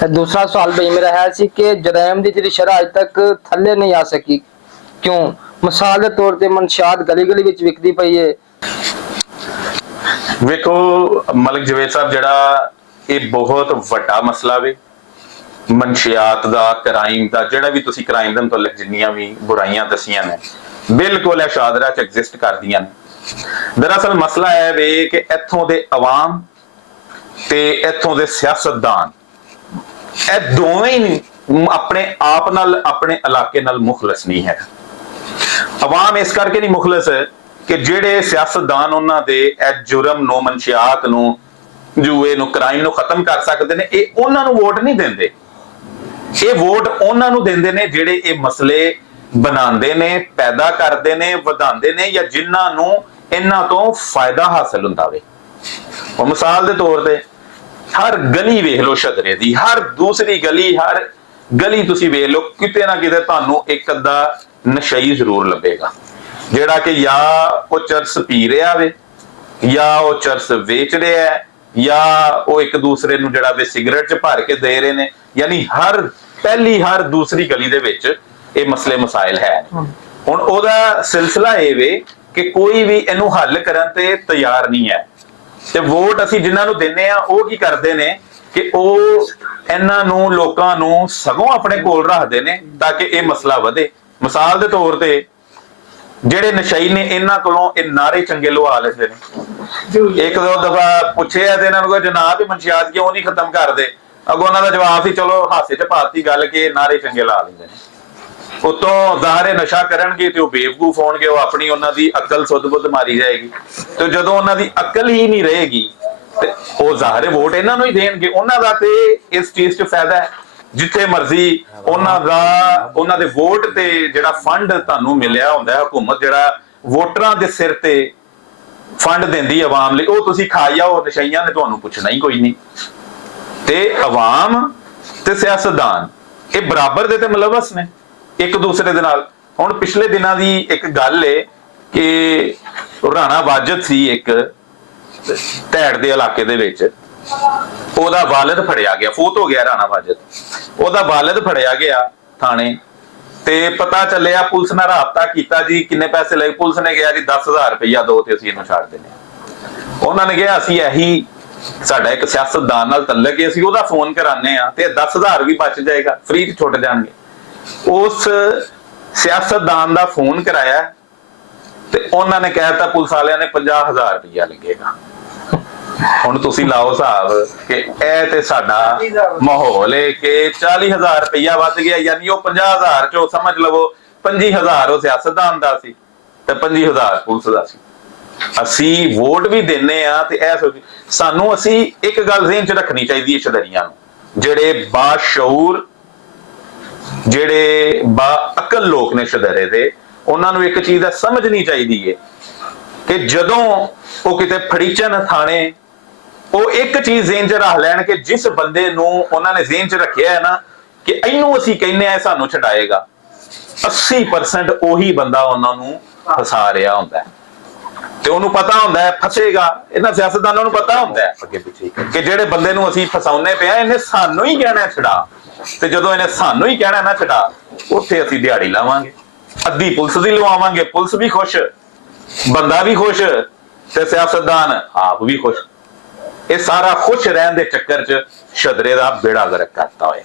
दूसरा सवाल भाई मेरा है सी कि जरैम की जी शरह अज तक थले नहीं आ सकी, क्यों? मिसाल के तौर पर मनशियात गली गली विकती पई है। वेखो मलिक जवेद साहब, जड़ा ये बहुत वड्डा मसला वे मनशियात दा, क्राइम दा, जड़ा भी तुसी क्राइम दे मुतल्लिक जिन्नियां भी बुराइयां दसियां ने बिल्कुल शादरा च एग्जिस्ट करदियां ने। दरअसल मसला है वे कि इत्थों दे अवाम ते इत्थों दे सियासतदान ए दोवें ही अपने आप नाल अपने इलाके नाल मुखलस नहीं है। अवाम इस करके नहीं मुखलस कि जेड़े सियासतदान उन्हां दे जुर्म नो, मनशियात नो, जुए नो, क्राइम नो खत्म कर सकते ने, ये उन्हां नू वोट नहीं देंदे। ये वोट उन्हां नू देंदे ने जेड़े ये मसले बनांदे ने, पैदा करदे ने, वधांदे ने, या जिन्हां नू इन्हां तो फायदा हासिल हुंदा वे। और मिसाल दे तौर ते हर गली वेख लो शदरे दी, हर दूसरी गली, हर गली तुसी वेख लो, किते ना किते तुहानू एक अद्धा नशई जरूर लभेगा जेड़ा कि या वो चरस पी रहा वे, या वो चरस वेच रहा है, या वो एक दूसरे नू जेड़ा वे सिगरेट च भर के दे रहे ने। यानी हर पहली हर दूसरी गली दे विच ये मसले मसाइल है। हुण ओदा सिलसिला ये वे कि कोई भी इनू हल करन ते तैयार नहीं है। ते वोट असीं जिन्हां नू दिन्ने आ वो की करदे ने कि ਉਹ ਇਹਨਾਂ ਨੂੰ ਲੋਕਾਂ ਨੂੰ ਸਗੋਂ ਆਪਣੇ ਕੋਲ ਰੱਖਦੇ ਨੇ ਤਾਂ ਕਿ ਇਹ ਮਸਲਾ ਵਧੇ। ਮਿਸਾਲ ਦੇ ਤੌਰ ਤੇ ਜਿਹੜੇ ਨਸ਼ਈ ਨੇ ਇਹਨਾਂ ਕੋਲੋਂ ਇਹ ਨਾਰੇ ਚੰਗੇ ਲਵਾ ਲੈਂਦੇ ਨੇ। ਇੱਕ ਦੋ ਦਫਾ ਪੁੱਛਿਆ ਤੇ ਇਹਨਾਂ ਨੂੰ ਕਿ ਜਨਾਬ ਇਹ ਮਨਸ਼ਿਆਤ ਕਿਉਂ ਨਹੀਂ ਖਤਮ ਕਰਦੇ? ਅੱਗੋਂ ਉਹਨਾਂ ਦਾ ਜਵਾਬ ਸੀ ਚਲੋ ਹਾਸੇ ਚ ਪਾਤੀ ਗੱਲ ਕਿ ਨਾਰੇ ਚੰਗੇ ਲਾ ਲੈਂਦੇ ਨੇ। ਉਤੋਂ ਜ਼ਾਹਰੇ ਨਸ਼ਾ ਕਰਨਗੇ ਤੇ ਉਹ ਬੇਵਕੂਫ ਹੋਣਗੇ, ਉਹ ਆਪਣੀ ਉਹਨਾਂ ਦੀ ਅਕਲ ਸੁੱਧ-ਬੁੱਧ ਮਾਰੀ ਜਾਏਗੀ। ਤੇ ਜਦੋਂ ਉਹਨਾਂ ਦੀ ਅਕਲ ਹੀ ਨਹੀਂ ਰਹੇਗੀ ਤੇ ਉਹ ਜ਼ਾਹਰੇ ਵੋਟ ਇਹਨਾਂ ਨੂੰ ਹੀ ਦੇਣਗੇ। ਉਹਨਾਂ ਦਾ ਤੇ ਇਸ ਚੀਜ਼ 'ਚ ਫਾਇਦਾ ਹੈ, ਜਿੱਥੇ ਮਰਜ਼ੀ ਉਹਨਾਂ ਦੇ ਵੋਟ ਤੇ ਜਿਹੜਾ ਫੰਡ ਤੁਹਾਨੂੰ ਮਿਲਿਆ ਹੁੰਦਾ ਹੈ, ਹਕੂਮਤ ਜਿਹੜਾ ਵੋਟਰਾਂ ਦੇ ਸਿਰ ਤੇ ਫੰਡ ਦਿੰਦੀ ਆਵਾਮ ਲਈ, ਉਹ ਤੁਸੀਂ ਖਾ ਜਾਓ, ਨਸ਼ਈਆਂ ਨੇ ਤੁਹਾਨੂੰ ਪੁੱਛਣਾ ਹੀ ਕੋਈ ਨਹੀਂ। ਤੇ ਆਵਾਮ ਤੇ ਸਿਆਸਤਦਾਨ ਇਹ ਬਰਾਬਰ ਦੇ ਤੇ ਮੁਲਵਸ ਨੇ ਇੱਕ ਦੂਸਰੇ ਦੇ ਨਾਲ। ਹੁਣ ਪਿਛਲੇ ਦਿਨਾਂ ਦੀ ਇੱਕ ਗੱਲ ਏ ਕਿ ਰਾਣਾ ਵਾਜਦ ਸੀ ਇੱਕ ਧੈੜ ਦੇ ਇਲਾਕੇ ਦੇ ਵਿੱਚ, ਉਹਦਾ ਵਾਲਿਦ ਫੜਿਆ ਗਿਆ, ਫੌਤ ਹੋ ਗਿਆ ਰਾਣਾ ਵਾਜਦ। ਉਹਦਾ ਵਾਲਿਦ ਫੜਿਆ ਗਿਆ ਥਾਣੇ ਤੇ ਪਤਾ ਚੱਲਿਆ, ਪੁਲਿਸ ਨਾਲ ਰਾਬਤਾ ਕੀਤਾ ਜੀ ਕਿੰਨੇ ਪੈਸੇ ਲਏ, ਪੁਲਿਸ ਨੇ ਕਿਹਾ ਜੀ 10,000 ਰੁਪਇਆ ਦੋ ਤੇ ਅਸੀਂ ਇਹਨੂੰ ਛੱਡ ਦਿੰਦੇ। ਉਹਨਾਂ ਨੇ ਕਿਹਾ ਅਸੀਂ ਇਹੀ ਸਾਡਾ ਇੱਕ ਸਿਆਸਤਦਾਨ ਨਾਲ ਤਲਕ ਹੈ, ਅਸੀਂ ਉਹਦਾ ਫੋਨ ਕਰਾਨੇ ਆ ਤੇ 10,000 ਵੀ ਬਚ ਜਾਏਗਾ, ਫ੍ਰੀ ਚ ਛੁੱਟ ਜਾਣਗੇ। ਉਸ ਸਿਆਸਤਦਾਨ ਦਾ ਫੋਨ ਕਰਾਇਆ ਤੇ ਉਹਨਾਂ ਨੇ ਕਹਿਤਾ ਪੁਲਿਸ ਵਾਲਿਆਂ ਨੇ 50,000 ਰੁਪਇਆ ਲੱਗੇਗਾ। ਹੁਣ ਤੁਸੀਂ ਲਾਓ ਹਿਸਾਬ ਕਿ ਇਹ ਤੇ ਸਾਡਾ ਮਾਹੌਲ ਹੈ ਕਿ 40,000 ਰੁਪਇਆ ਵੱਧ ਗਿਆ, ਯਾਨੀ ਉਹ 50,000 ਚੋਂ ਸਮਝ ਲਵੋ 25,000 ਉਹ ਸਿਆਸਤਦਾਨ ਦਾ ਸੀ ਤੇ 25,000 ਪੁਲਿਸ ਦਾ ਸੀ। ਅਸੀਂ ਵੋਟ ਵੀ ਦਿੰਨੇ ਆ ਤੇ ਇਹ ਸੋਚੀ ਸਾਨੂੰ, ਅਸੀਂ ਇੱਕ ਗੱਲ ਜ਼ਿਹਨ ਚ ਰੱਖਣੀ ਚਾਹੀਦੀ ਹੈ ਸ਼ਦਰੀਆਂ ਨੂੰ, ਜਿਹੜੇ ਬਾਸ਼ਊਰ ਜਿਹੜੇ ਬਾਅਕਲ ਲੋਕ ਨੇ ਸ਼ਦਰੇ ਦੇ, ਉਹਨਾਂ ਨੂੰ ਇੱਕ ਚੀਜ਼ ਦਾ ਸਮਝਣੀ ਚਾਹੀਦੀ ਹੈ ਕਿ ਜਦੋਂ ਉਹ ਕਿਤੇ ਫੜੀਚਨ ਥਾਣੇ, ਉਹ ਇੱਕ ਚੀਜ਼ ਜ਼ਿਹਨ ਚ ਰੱਖ ਲੈਣ ਕਿ ਜਿਸ ਬੰਦੇ ਨੂੰ ਉਹਨਾਂ ਨੇ ਜ਼ਿਹਨ ਚ ਰੱਖਿਆ ਹੈ ਨਾ ਕਿ ਇਹਨੂੰ ਅਸੀਂ ਕਹਿੰਦੇ ਆ ਸਾਨੂੰ ਛਡਾਏਗਾ, 80% ਉਹੀ ਬੰਦਾ ਉਹਨਾਂ ਨੂੰ ਫਸਾ ਰਿਹਾ ਹੁੰਦਾ ਤੇ ਉਹਨੂੰ ਪਤਾ ਹੁੰਦਾ ਹੈ ਫਸੇਗਾ। ਇਹਨਾਂ ਸਿਆਸਤਦਾਨਾਂ ਨੂੰ ਪਤਾ ਹੁੰਦਾ ਹੈ ਅੱਗੇ ਪਿੱਛੇ ਕਿ ਜਿਹੜੇ ਬੰਦੇ ਨੂੰ ਅਸੀਂ ਫਸਾਉਣੇ ਪਿਆ ਇਹਨੇ ਸਾਨੂੰ ਹੀ ਕਹਿਣਾ ਛਡਾ, ਤੇ ਜਦੋਂ ਇਹਨੇ ਸਾਨੂੰ ਹੀ ਕਹਿਣਾ ਨਾ ਛਡਾ, ਉੱਥੇ ਅਸੀਂ ਦਿਹਾੜੀ ਲਾਵਾਂਗੇ, ਅੱਧੀ ਪੁਲਿਸ ਦੀ ਲਵਾਵਾਂਗੇ, ਪੁਲਿਸ ਵੀ ਖੁਸ਼, ਬੰਦਾ ਵੀ ਖੁਸ਼ ਤੇ ਸਿਆਸਤਦਾਨ ਆਪ ਵੀ ਖੁਸ਼। ਇਹ ਸਾਰਾ ਖੁਸ਼ ਰਹਿਣ ਦੇ ਚੱਕਰ 'ਚ ਸ਼ਦਰੇ ਦਾ ਬੇੜਾ ਗਰਕ ਕਰਤਾ ਹੋਇਆ।